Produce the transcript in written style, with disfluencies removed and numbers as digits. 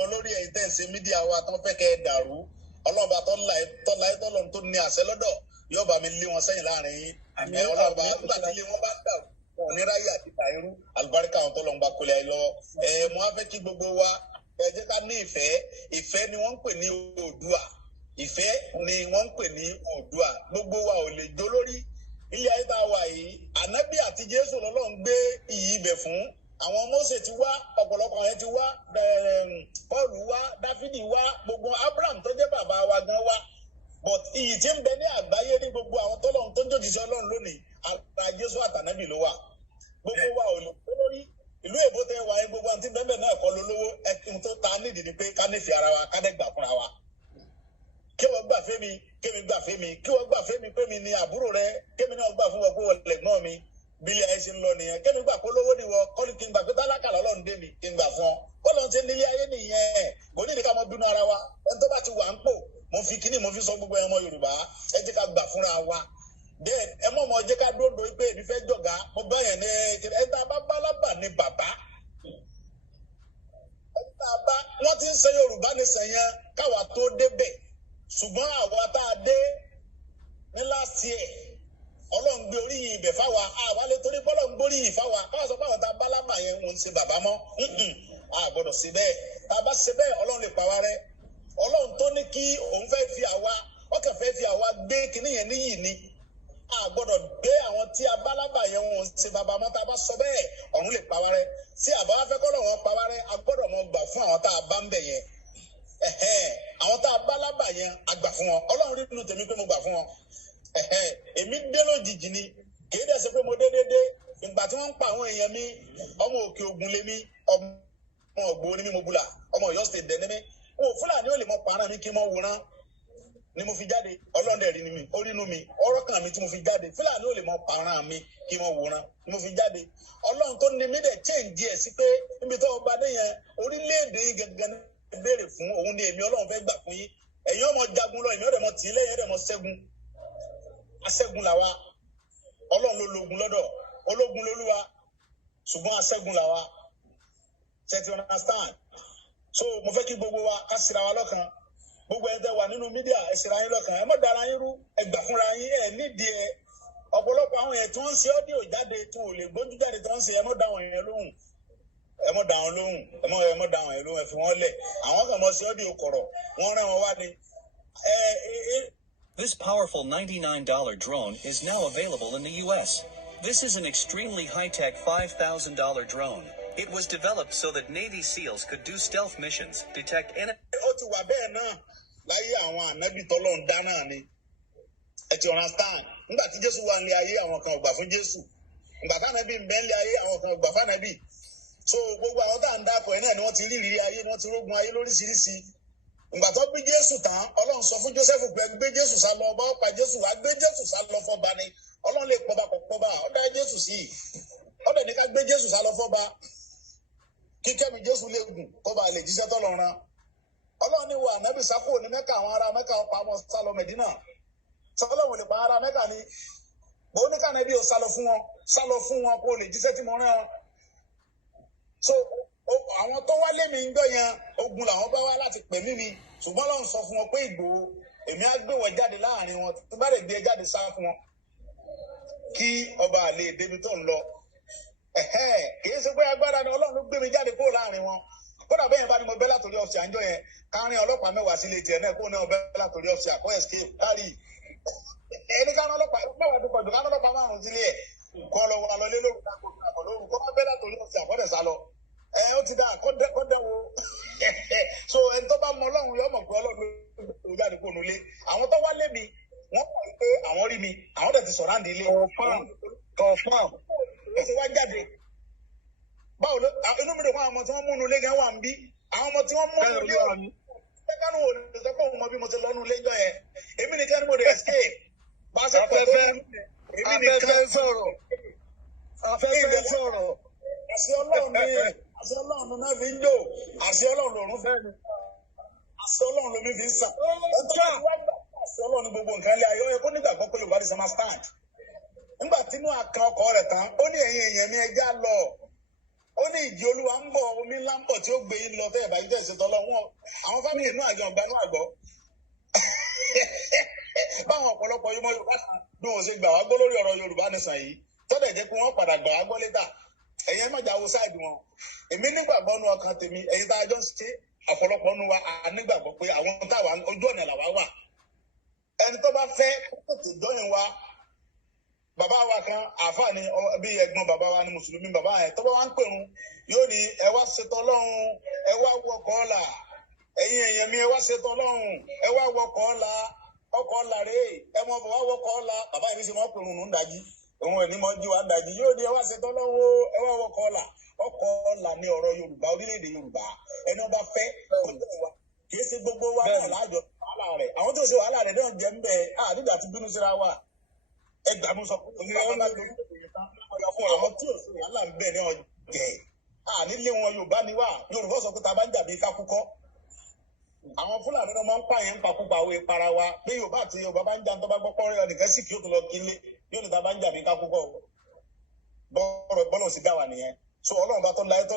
gan lórí ẹ̀yin tẹ́ ń ṣe mídíà wa tó fẹ́ kẹ́ ẹ dàrú ọlọ́ba tọ́lá tọ́lọ́run tó ní àṣẹ lọ́dọ̀ yóò bá mi lé wọn sẹ́yìn láàrin yín ọlọ́ba nígbà tí ilé wọn bá dàrú wọn ò ní ráyè àti tàírú àlùbáríkà àwọn tó lọ́n gba kólé ayé lọ́wọ́ mo á fẹ́ kí gbogbo wa ẹ jẹ́ ká ní ìfẹ́ ni wọ́n ń pè ní Oòduà ìfẹ́ ni wọ́n ń pè ní Oòduà gbogbo wa ò lè jó lórí ilé ayé tá a wà yìí ànábì àti Jésù lọ́lọ́run gbé iyì ibẹ̀ fún àwọn Mósè ti wá ọ̀pọ̀lọpọ̀ yẹn ti wá Paul wá Dáfídì wá gbogbo Abraham tó jẹ́ bàbá wa gan wá but iyì tí ń bẹ ní àgbáyé ní gbogbo àwọn tọ́lọ́run tó ń jòjìṣẹ́ Ọlọ́run lónìí ara Jésù àtànábì ló wà gbogbo wa ò lè tó lórí ìlú èbó tẹ wáyé gbogbo àti bẹ́ẹ̀ náà kọ́ lólówó ẹkùn tó ta nídìí ni pé ká nífẹ̀ẹ́ ara wa ká dẹ́ gbà fúnra wa kí wọ́n gbà fẹ́ mi kémi gbà fẹ́ mi kí wọ́n gbà fẹ́ mi pé mi ni àbúrò rẹ kémi náà gbà fún wọn pé wọ́n lẹ̀gbọ́n mi bílẹ̀ ẹ̀ ṣe ń lọ nìyẹn kémi gbà pé lówó ni wọ́n kọ́ni kí n gbà pé tálákà lọ́lọ́run dé mi kí n gbà fún ọ kó lọ́n ṣe nílé ayé nìyẹn kò ní ká mọ bínú ara wa ẹni tó bá ti wà ń pò mo fi kíní mo fi sọ gbogbo ẹmọ Yorùbá ẹ jẹ́ ká gbà fúnra wa bẹ́ẹ̀ ẹ mọ̀ mọ́ jẹ́ ká dóńdó pé èmi fẹ́ jọ̀gá mo bá yẹn ní ẹ tá a bá bálábà ní bàbá ẹ tá a bá wọ́n ti ń ṣe Yorùbá ní sẹ́yìn káwa tó débẹ̀ ṣùgbọ́n àwa tá a dé ní last year Ọlọ́run gbé orí ibẹ̀ fáwa àwa lè torí bọ́lọ̀ ń gbórí yìí fáwa káwọn sọ fáwọn tá a bálábà yẹn wọn ń ṣe bàbá mọ́ a gbọ́dọ̀ ṣe bẹ́ẹ̀ tá a bá ṣe bẹ́ẹ̀ Ọlọ́run lè pa wá rẹ́ Ọlọ́run tó ní kí òun fẹ́ fi àwa ọkàn fẹ́ fi àwa gbé kinní yẹn níyì ni a gbọ́dọ̀ gbé àwọn tí a bálábà yẹn wọn ṣe bàbá mọ́ tá a bá sọ bẹ́ẹ̀ ọ̀run lè pa wá rẹ́ tí àbá wá fẹ́ kọ́ lọ́wọ́ pa wá rẹ́ a gbọ́dọ̀ mọ gbà fún àwọn tá a bá ń bẹ̀ yẹn àwọn tá a bálábà yẹn a gbà fún wọn Ọlọ́run rí nínú tèmi pé mo gbà fún wọn èmi dé lójijì ni kì í dẹ̀ ṣe pé mo dédédé ìgbà tí wọ́n ń pa àwọn èèyàn mi ọmọ Òkè Ògùn lèmi ọmọ Ògbó ni mi mo bula ọmọ Ọ̀yọ́ state dẹ̀ ni mi Fúlàní ò lè mọ pààrọ̀ mi kí n mọ wòran ni mo fi jáde Ọlọ́run dẹ̀ rí ni mi ó rí inú mi ọ̀rọ̀ kan mi tí mo fi jáde Fúlàní ò lè mọ pààrọ̀ mi kí n mọ wòran ni mo fi jáde Ọlọ́run tó ní mi dẹ̀ change ẹ̀ sí pé níbi tó ọba dé yẹn orílẹ̀-èdè yìí gangan béèrè fún òun ni èmi Ọlọ́run fẹ́ gbà fún yín ẹ̀yin ọmọ jagun lọ èmi ọ̀dẹ̀ mọ tì í lẹ́yìn ọ̀dẹ̀ mọ ṣẹ́gun aṣẹ́gun làwa Ọlọ́run ló lógun lọ́dọ̀ ológun lolúwa ṣùgbọ́n aṣẹ́gun làwa ṣètì understand so mo fẹ́ kí gbogbo wa ká síra wa lọ́kàn gbogbo ẹni tẹ́ wà nínú mídíà ẹ síra yín lọ́kàn ẹ mọ̀ dára yín rú ẹ gbà fúnra yín ẹ nídìí ẹ ọ̀pọ̀lọpọ̀ àwọn ẹ̀ tí wọ́n ń ṣe ọ́díò jáde tí wọ́n ò lè gbójú jáde tí wọ́n ń ṣe ẹ mọ̀ dá àwọn èèyàn lóhùn ẹ mọ̀ dá àwọn lóhùn ẹ mọ̀ dá àwọn èèyàn lóhùn ẹ fi wọ́n lẹ̀ àwọn kan mọ̀ ṣe ọ́díò kọ̀rọ̀ wọ́n rán wọn wá ní. This powerful $99 drone is now available in the U.S. This is an extremely high-tech $5,000 drone. It was developed so that Navy SEALs could do stealth missions, detect enemy. Ó ti wà bẹ́ẹ̀ náà láyé àwọn ànábì tọ́lọ́run dá náà ni. Ẹ ti understand. Nígbà tí Jésù wà ní ayé àwọn kan ò gbà fún Jésù. Ìgbà tánábì ń bẹ ní ayé àwọn kan ò gbà fún ànábì. So gbogbo àwọn tá à ń dákọ̀ ẹ̀ náà ni wọ́n ti rí ìrírí ayé, wọ́n ti rógun ayé lóríṣiríṣi. Ìgbà tó bí Jésù tán, Ọlọ́run sọ fún Jósẹ́fù pé gbé Jésù sá lọ ọba ọ̀pá Jésù wá gbé Jésù sá lọ fọ́ba ni. Ọlọ́run lè pọba kọ̀ pọba, ó dá Jésù sí i. Ó dẹ̀ ní ká gbé Jésù sá lọ fọ́ba. Kíkẹ́ mi Jésù lè gùn kó ba lè jíṣẹ́ tọ́lọ́run rán. Ọlọ́run ní wa ànábì sákò ní Mẹ́kà àwọn ará Mẹ́kà ọ̀pá ọmọ sálọ Mẹ̀dínà. Sọlọ́run lè pa ará Mẹ́kà ni. Bó ní kànábì ò sálọ fún wọn kó lè jíṣẹ́ tí mo rán ọ. So àwọn tó wá lé mi ń gbọ́ yẹn ogun làwọn bá wá láti pè mí ni ṣùgbọ́n Ọlọ́run sọ fún wọn pé Ìgbòho èmi á gbé wọn jáde láàrin wọn tó bá lè gbé e jáde sá fún wọn kí ọba àlè débi tó ń lọ. Kì í ṣe pé agbára ni Ọlọ́run ló gbé mi jáde kúrò láàrin wọn kódà bẹ́ẹ̀ bá ní mo bẹ́ látòrí ọ̀sì àńjọ yẹn káàrin ọlọ́pàá mẹ́wàá sílé tiẹ̀ náà kó náà bẹ́ látòrí ọ̀sì àkọ́ escape kárí ẹni káàrin ọlọ́pàá mẹ́wàá tó pọ̀jù káàrin ọlọ́pàá márùn-ún sílé ẹ̀ kọ́ lọ wà lọlé lóru àkọ́ lóru kó má bẹ́ látòrí ọ̀sì àkọ́dẹ̀ sá lọ ó ti dá kọ́dẹ̀ wo so ẹni tó bá mọ Ọlọ́run yọ mọ̀ pé Ọlọ́run ló jáde kó nulẹ̀ àwọn tó wá lé mi wọ́n mọ̀ pé àwọn rí mi àwọn dẹ̀ ti sọ̀rọ̀ àǹdí ilé kọ̀ọ̀fàm ó ti wá jáde báwo ló inú mi dè fún àwọn ọmọ tí wọ́n múnú ilé gan wà ń bí àwọn ọmọ tí wọ́n múnú ilé wà ní kánú wò lè sọ pé òun mọ bí mo ti lọ́nu ilé jọ yẹn èmi nìkan ni mo dé escape bá a ṣe pọ̀ tó èmi nìkan sọ̀rọ̀ afẹ́fẹ́ sọ̀rọ̀ àṣẹ Ọlọ́run ní àṣẹ Ọlọ́run náà fi ń jò àṣẹ Ọlọ́run lòrùn fẹ́ mi àṣẹ Ọlọ́run lómi fi ń sàn àṣẹ Ọlọ́run ní gbogbo nǹkan ilé ayé ó yẹ kó nígbàgbọ́ pé Yorùbá ti sọ máa stand nígbà tí inú àkàn ọkọ rẹ̀ tán ó ní ẹ̀yin èèyàn mi ẹja lọ ó ní ìjì olúwa ń bọ̀ omi ńlá ń bọ̀ tí ó gbé yín lọ tẹ́ ẹ̀ bá yín tẹ̀sí tọ́lọ́ wọn àwọn fámìlì inú àjọ ọ̀gbà inú àgbọ̀ báwọn ọ̀pọ̀lọpọ̀ yìí mọ Yorùbá bí wọ́n ṣe gbà wá gbọ́ lórí ọ̀rọ̀ Yorùbá nìsàn yìí tọ́lẹ̀ jẹ́ pé wọ́n padà gbà wá gbọ́ létà ẹ̀yin ẹ̀ má jà wo sáìdì wọn èmi nígbàgbọ́ nu ọkàn tèmi ẹ̀yin tá a jọ ń ṣe ọ̀pọ̀lọpọ̀ nu wa a nígbàgbọ́ pé àwọn táwa ojú ọ̀nà làwa wà ẹni tó bá fẹ́ tètè jọyìn wa bàbá wa kan àfààní bíi ẹ̀gbọ́n bàbá wa ní mùsùlùmí bàbá yẹn tó bá wá ń pèrún yóò ní ẹ wá ṣètò Ọlọ́run ẹ wá wọkọ̀ ọ̀la ẹ̀yin èèyàn mi ẹ wá ṣètò Ọlọ́run ẹ wá wọkọ̀ ọ̀la ọkọ̀ ọ̀la rèé ẹ mọ bàbá wọkọ̀ ọ̀la bàbá yìí sì mọ pèrún nù ń dájí òun ẹ̀ ní mọ jí wa ń dájí yóò ní ẹ wá ṣètò Ọlọ́run ẹ wá wọkọ̀ ọ̀la ọkọ̀ ọ̀la ní ọ̀rọ̀ Yorùbá orílẹ̀-èdè Yorùbá ẹni ọba fẹ́ kì í ṣe gbogbo wa náà láàjọ wàhálà rẹ̀ àwọn tó ṣe wàhálà rẹ̀ náà jẹ́ ń bẹ̀ nígbà tí bínú síra wa ẹgbàmú sọ fún mi àwọn tí ò sí wàhálà ń bẹ ní ọjẹ nílé wọn Yorùbá ni wá Yorùbá sọ pé ta bá ń jà bí kákúkọ àwọn Fúlàní náà máa ń pààyàn ń pakúpa àwọn ìpara wa bí Yorùbá àti Yorùbá bá ń jà tó bá gbọ́ pọ́nrẹ́ ẹnìkan sì kí ó tó lọ kílé yóò ní ta bá ń jà bí kákúkọ bọ́ọ̀rọ̀ sì dá wà nìyẹn so Ọlọ́run bá tó láyé tó